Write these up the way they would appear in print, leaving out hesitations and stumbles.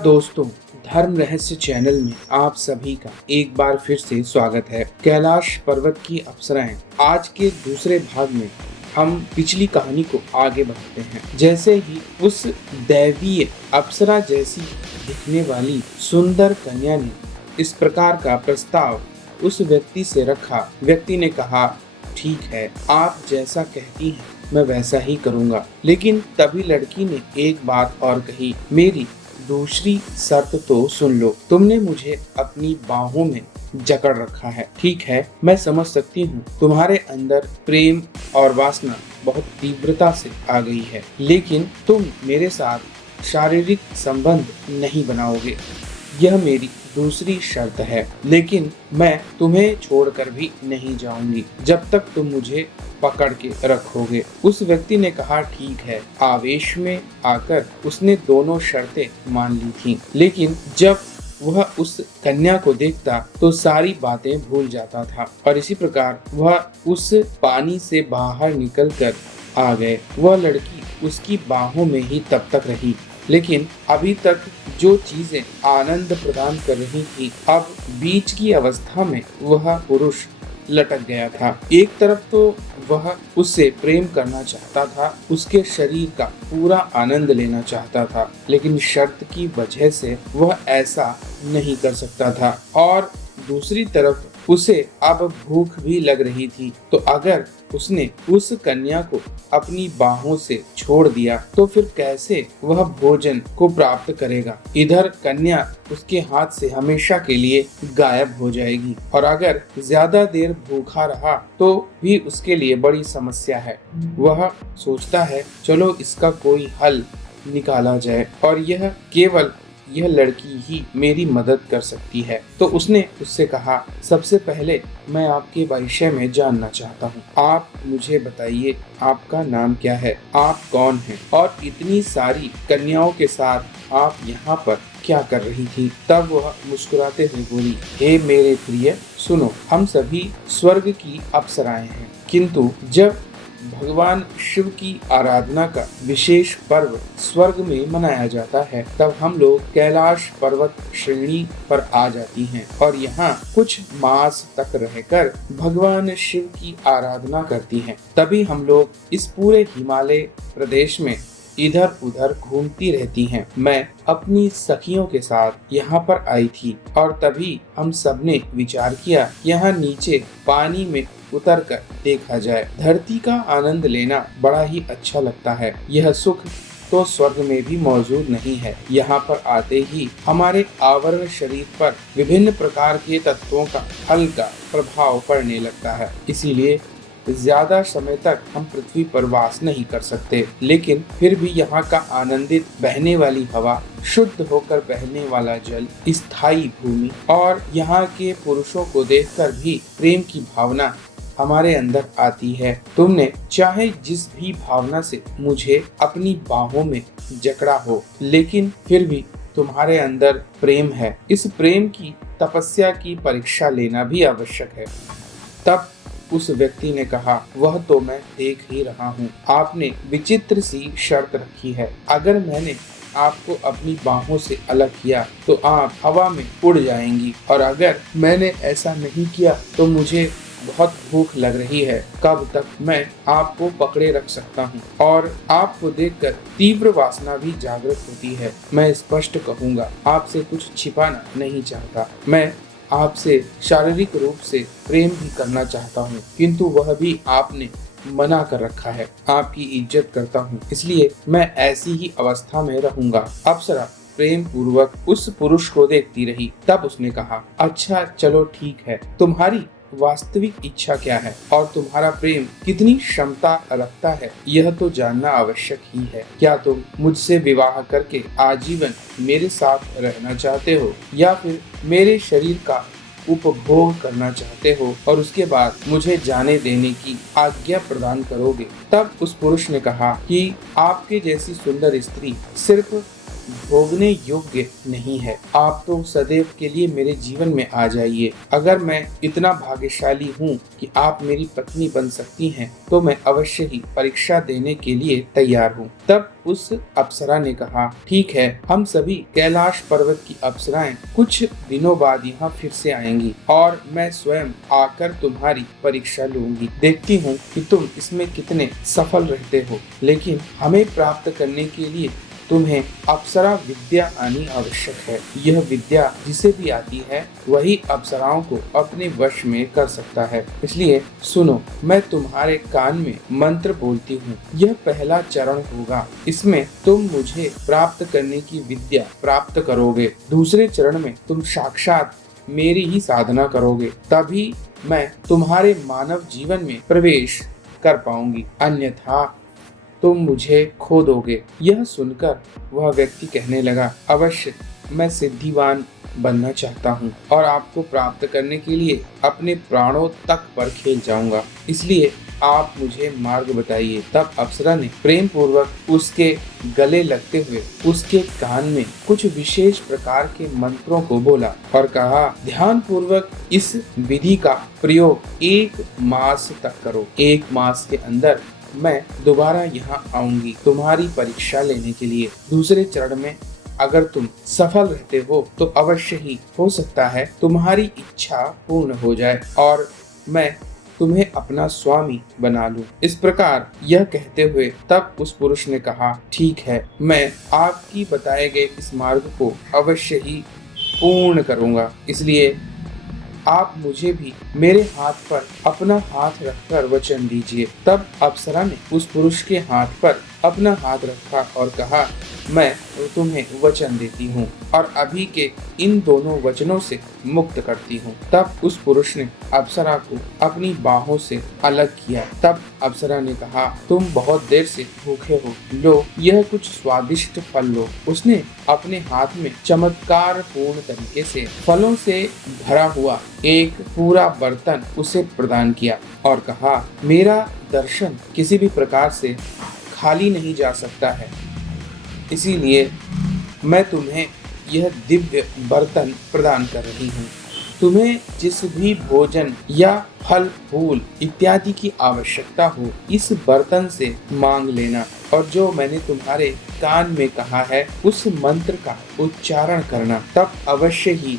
दोस्तों, धर्म रहस्य चैनल में आप सभी का एक बार फिर से स्वागत है। कैलाश पर्वत की अप्सराएं आज के दूसरे भाग में हम पिछली कहानी को आगे बढ़ाते हैं। जैसे ही उस दैवीय अप्सरा जैसी दिखने वाली सुंदर कन्या ने इस प्रकार का प्रस्ताव उस व्यक्ति से रखा, व्यक्ति ने कहा, ठीक है, आप जैसा कहती हैं मैं वैसा ही करूँगा। लेकिन तभी लड़की ने एक बात और कही, मेरी दूसरी शर्त तो सुन लो। तुमने मुझे अपनी बाहों में जकड़ रखा है। ठीक है, मैं समझ सकती हूँ तुम्हारे अंदर प्रेम और वासना बहुत तीव्रता से आ गई है, लेकिन तुम मेरे साथ शारीरिक संबंध नहीं बनाओगे। यह मेरी दूसरी शर्त है, लेकिन मैं तुम्हें छोड़कर भी नहीं जाऊंगी जब तक तुम मुझे पकड़ के रखोगे। उस व्यक्ति ने कहा, ठीक है। आवेश में आकर उसने दोनों शर्तें मान ली थीं, लेकिन जब वह उस कन्या को देखता तो सारी बातें भूल जाता था और इसी प्रकार वह उस पानी से बाहर निकलकर आ गए। वह लड़की उसकी बाहों में ही तब तक रही, लेकिन अभी तक जो चीजें आनंद प्रदान कर रही थी, अब बीच की अवस्था में वह पुरुष लटक गया था। एक तरफ तो वह उससे प्रेम करना चाहता था, उसके शरीर का पूरा आनंद लेना चाहता था, लेकिन शर्त की वजह से वह ऐसा नहीं कर सकता था। और दूसरी तरफ उसे अब भूख भी लग रही थी, तो अगर उसने उस कन्या को अपनी बाहों से छोड़ दिया तो फिर कैसे वह भोजन को प्राप्त करेगा। इधर कन्या उसके हाथ से हमेशा के लिए गायब हो जाएगी और अगर ज्यादा देर भूखा रहा तो भी उसके लिए बड़ी समस्या है। वह सोचता है, चलो इसका कोई हल निकाला जाए और यह लड़की ही मेरी मदद कर सकती है। तो उसने उससे कहा, सबसे पहले मैं आपके विषय में जानना चाहता हूँ। आप मुझे बताइए, आपका नाम क्या है, आप कौन हैं और इतनी सारी कन्याओं के साथ आप यहाँ पर क्या कर रही थी। तब वह मुस्कुराते हुए बोली, हे मेरे प्रिय, सुनो, हम सभी स्वर्ग की अप्सराएं हैं, किंतु जब भगवान शिव की आराधना का विशेष पर्व स्वर्ग में मनाया जाता है, तब हम लोग कैलाश पर्वत श्रेणी पर आ जाती हैं और यहाँ कुछ मास तक रहकर भगवान शिव की आराधना करती हैं। तभी हम लोग इस पूरे हिमालय प्रदेश में इधर उधर घूमती रहती हैं। मैं अपनी सखियों के साथ यहाँ पर आई थी और तभी हम सबने विचार किया, यहाँ नीचे पानी में उतरकर देखा जाए। धरती का आनंद लेना बड़ा ही अच्छा लगता है। यह सुख तो स्वर्ग में भी मौजूद नहीं है। यहाँ पर आते ही हमारे आवरण शरीर पर विभिन्न प्रकार के तत्वों का हल्का प्रभाव पड़ने लगता है, इसीलिए ज्यादा समय तक हम पृथ्वी पर वास नहीं कर सकते। लेकिन फिर भी यहाँ का आनंदित बहने वाली हवा, शुद्ध होकर बहने वाला जल, स्थायी भूमि और यहाँ के पुरुषों को देखकर भी प्रेम की भावना हमारे अंदर आती है। तुमने चाहे जिस भी भावना से मुझे अपनी बाहों में जकड़ा हो, लेकिन फिर भी तुम्हारे अंदर प्रेम है। इस प्रेम की तपस्या की परीक्षा लेना भी आवश्यक है। तब उस व्यक्ति ने कहा, वह तो मैं देख ही रहा हूँ। आपने विचित्र सी शर्त रखी है। अगर मैंने आपको अपनी बाहों से अलग किया तो आप हवा में उड़ जाएंगी, और अगर मैंने ऐसा नहीं किया तो मुझे बहुत भूख लग रही है। कब तक मैं आपको पकड़े रख सकता हूँ, और आपको देखकर तीव्र वासना भी जागृत होती है। मैं स्पष्ट कहूँगा, आपसे कुछ छिपाना नहीं चाहता। मैं आपसे शारीरिक रूप से प्रेम भी करना चाहता हूँ, किंतु वह भी आपने मना कर रखा है। आपकी इज्जत करता हूँ, इसलिए मैं ऐसी ही अवस्था में रहूंगा। अप्सरा प्रेम पूर्वक उस पुरुष को देखती रही। तब उसने कहा, अच्छा चलो ठीक है, तुम्हारी वास्तविक इच्छा क्या है और तुम्हारा प्रेम कितनी क्षमता रखता है, यह तो जानना आवश्यक ही है। क्या तुम मुझसे विवाह करके आजीवन मेरे साथ रहना चाहते हो, या फिर मेरे शरीर का उपभोग करना चाहते हो और उसके बाद मुझे जाने देने की आज्ञा प्रदान करोगे। तब उस पुरुष ने कहा कि आपके जैसी सुंदर स्त्री सिर्फ भोगने योग्य नहीं है। आप तो सदैव के लिए मेरे जीवन में आ जाइए। अगर मैं इतना भाग्यशाली हूँ कि आप मेरी पत्नी बन सकती हैं, तो मैं अवश्य ही परीक्षा देने के लिए तैयार हूँ। तब उस अप्सरा ने कहा, ठीक है, हम सभी कैलाश पर्वत की अप्सराएं कुछ दिनों बाद यहाँ फिर से आएंगी और मैं स्वयं आकर तुम्हारी परीक्षा लूंगी। देखती हूँ कि तुम इसमें कितने सफल रहते हो। लेकिन हमें प्राप्त करने के लिए तुम्हें अप्सरा विद्या आनी आवश्यक है। यह विद्या जिसे भी आती है वही अप्सराओं को अपने वश में कर सकता है। इसलिए सुनो, मैं तुम्हारे कान में मंत्र बोलती हूँ। यह पहला चरण होगा। इसमें तुम मुझे प्राप्त करने की विद्या प्राप्त करोगे। दूसरे चरण में तुम साक्षात मेरी ही साधना करोगे, तभी मैं तुम्हारे मानव जीवन में प्रवेश कर पाऊंगी, अन्यथा तुम मुझे खो दोगे। यह सुनकर वह व्यक्ति कहने लगा, अवश्य मैं सिद्धिवान बनना चाहता हूँ और आपको प्राप्त करने के लिए अपने प्राणों तक पर खेल जाऊंगा, इसलिए आप मुझे मार्ग बताइए। तब अप्सरा ने प्रेम पूर्वक उसके गले लगते हुए उसके कान में कुछ विशेष प्रकार के मंत्रों को बोला और कहा, ध्यान पूर्वक इस विधि का प्रयोग 1 मास तक करो। 1 मास के अंदर मैं दोबारा यहाँ आऊंगी तुम्हारी परीक्षा लेने के लिए। दूसरे चरण में अगर तुम सफल रहते हो तो अवश्य ही हो सकता है तुम्हारी इच्छा पूर्ण हो जाए और मैं तुम्हें अपना स्वामी बना लूं। इस प्रकार यह कहते हुए तब उस पुरुष ने कहा, ठीक है, मैं आपकी बताए गए इस मार्ग को अवश्य ही पूर्ण करूंगा, इसलिए आप मुझे भी मेरे हाथ पर अपना हाथ रखकर वचन दीजिए। तब अप्सरा ने उस पुरुष के हाथ पर अपना हाथ रखा और कहा, मैं तुम्हें वचन देती हूँ और अभी के इन दोनों वचनों से मुक्त करती हूँ। तब उस पुरुष ने अप्सरा को अपनी बाहों से अलग किया। तब अप्सरा ने कहा, तुम बहुत देर से भूखे हो, लो यह कुछ स्वादिष्ट फल लो। उसने अपने हाथ में चमत्कार पूर्ण तरीके से फलों से भरा हुआ एक पूरा बर्तन उसे प्रदान किया और कहा, मेरा दर्शन किसी भी प्रकार से खाली नहीं जा सकता है, इसीलिए मैं तुम्हें यह दिव्य बर्तन प्रदान कर रही हूँ। तुम्हें जिस भी भोजन या फल फूल इत्यादि की आवश्यकता हो, इस बर्तन से मांग लेना और जो मैंने तुम्हारे कान में कहा है उस मंत्र का उच्चारण करना, तब अवश्य ही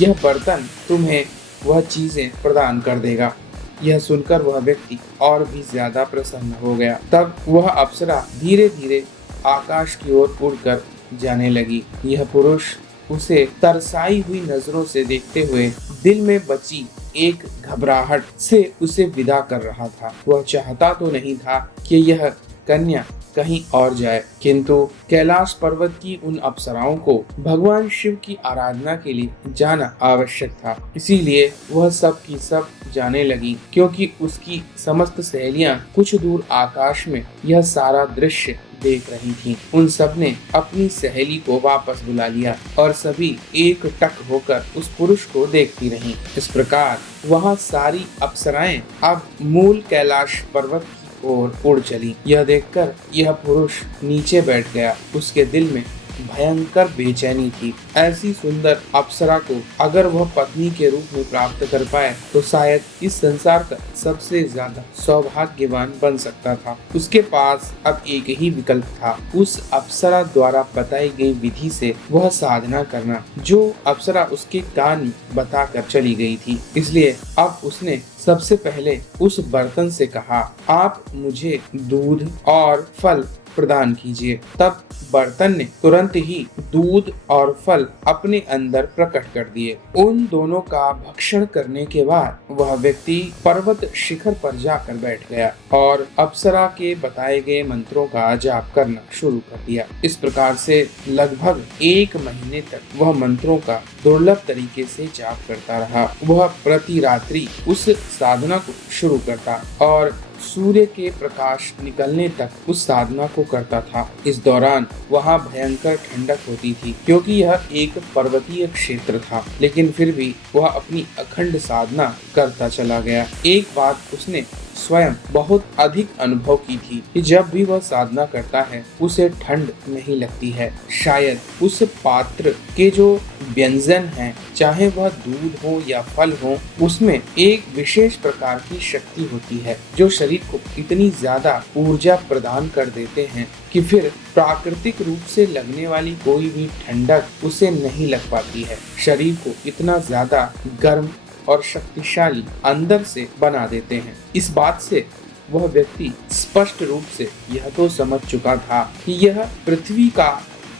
यह बर्तन तुम्हें वह चीजें प्रदान कर देगा। यह सुनकर वह व्यक्ति और भी ज्यादा प्रसन्न हो गया। तब वह अप्सरा धीरे धीरे आकाश की ओर उड़कर जाने लगी। यह पुरुष उसे तरसाई हुई नजरों से देखते हुए दिल में बची एक घबराहट से उसे विदा कर रहा था। वह चाहता तो नहीं था कि यह कन्या कहीं और जाए, किंतु कैलाश पर्वत की उन अप्सराओं को भगवान शिव की आराधना के लिए जाना आवश्यक था। इसीलिए वह सब की सब जाने लगी, क्योंकि उसकी समस्त सहेलियां कुछ दूर आकाश में यह सारा दृश्य देख रही थीं। उन सब ने अपनी सहेली को वापस बुला लिया और सभी एक टक होकर उस पुरुष को देखती रहीं। इस प्रकार वहाँ सारी अप्सराएं अब मूल कैलाश पर्वत और उड़ चली। यह देखकर यह पुरुष नीचे बैठ गया। उसके दिल में भयंकर बेचैनी थी। ऐसी सुंदर अप्सरा को अगर वह पत्नी के रूप में प्राप्त कर पाए तो शायद इस संसार का सबसे ज्यादा सौभाग्यवान बन सकता था। उसके पास अब एक ही विकल्प था, उस अप्सरा द्वारा बताई गई विधि से वह साधना करना जो अप्सरा उसके कान में बताकर चली गई थी। इसलिए अब उसने सबसे पहले उस बर्तन से कहा, आप मुझे दूध और फल प्रदान कीजिए। तब बर्तन ने तुरंत ही दूध और फल अपने अंदर प्रकट कर दिए। उन दोनों का भक्षण करने के बाद वह व्यक्ति पर्वत शिखर पर जाकर बैठ गया और अप्सरा के बताए गए मंत्रों का जाप करना शुरू कर दिया। इस प्रकार से लगभग 1 महीने तक वह मंत्रों का दुर्लभ तरीके से जाप करता रहा। वह प्रति रात्रि उस साधना को शुरू करता और सूर्य के प्रकाश निकलने तक उस साधना को करता था। इस दौरान वहाँ भयंकर ठंडक होती थी, क्योंकि यह एक पर्वतीय क्षेत्र था, लेकिन फिर भी वह अपनी अखंड साधना करता चला गया। एक बात उसने स्वयं बहुत अधिक अनुभव की थी कि जब भी वह साधना करता है उसे ठंड नहीं लगती है। शायद उस पात्र के जो व्यंजन हैं, चाहे वह दूध हो या फल हो, उसमें एक विशेष प्रकार की शक्ति होती है जो शरीर को इतनी ज्यादा ऊर्जा प्रदान कर देते हैं कि फिर प्राकृतिक रूप से लगने वाली कोई भी ठंडक उसे नहीं लग पाती है। शरीर को इतना ज्यादा गर्म और शक्तिशाली अंदर से बना देते हैं। इस बात से वह व्यक्ति स्पष्ट रूप से यह तो समझ चुका था कि यह पृथ्वी का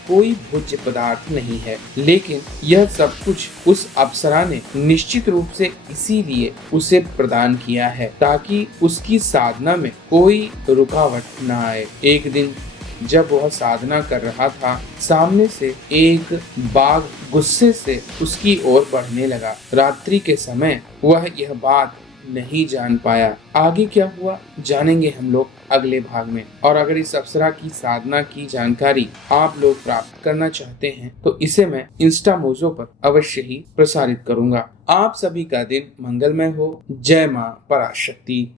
कोई भोज्य पदार्थ नहीं है, लेकिन यह सब कुछ उस अप्सरा ने निश्चित रूप से इसीलिए उसे प्रदान किया है ताकि उसकी साधना में कोई रुकावट न आए। एक दिन जब वह साधना कर रहा था, सामने से एक बाघ गुस्से से उसकी ओर बढ़ने लगा। रात्रि के समय वह यह बात नहीं जान पाया। आगे क्या हुआ जानेंगे हम लोग अगले भाग में। और अगर इस अप्सरा की साधना की जानकारी आप लोग प्राप्त करना चाहते हैं तो इसे मैं इंस्टा मोजो पर अवश्य ही प्रसारित करूंगा। आप सभी का दिन मंगलमय हो। जय मां पराशक्ति।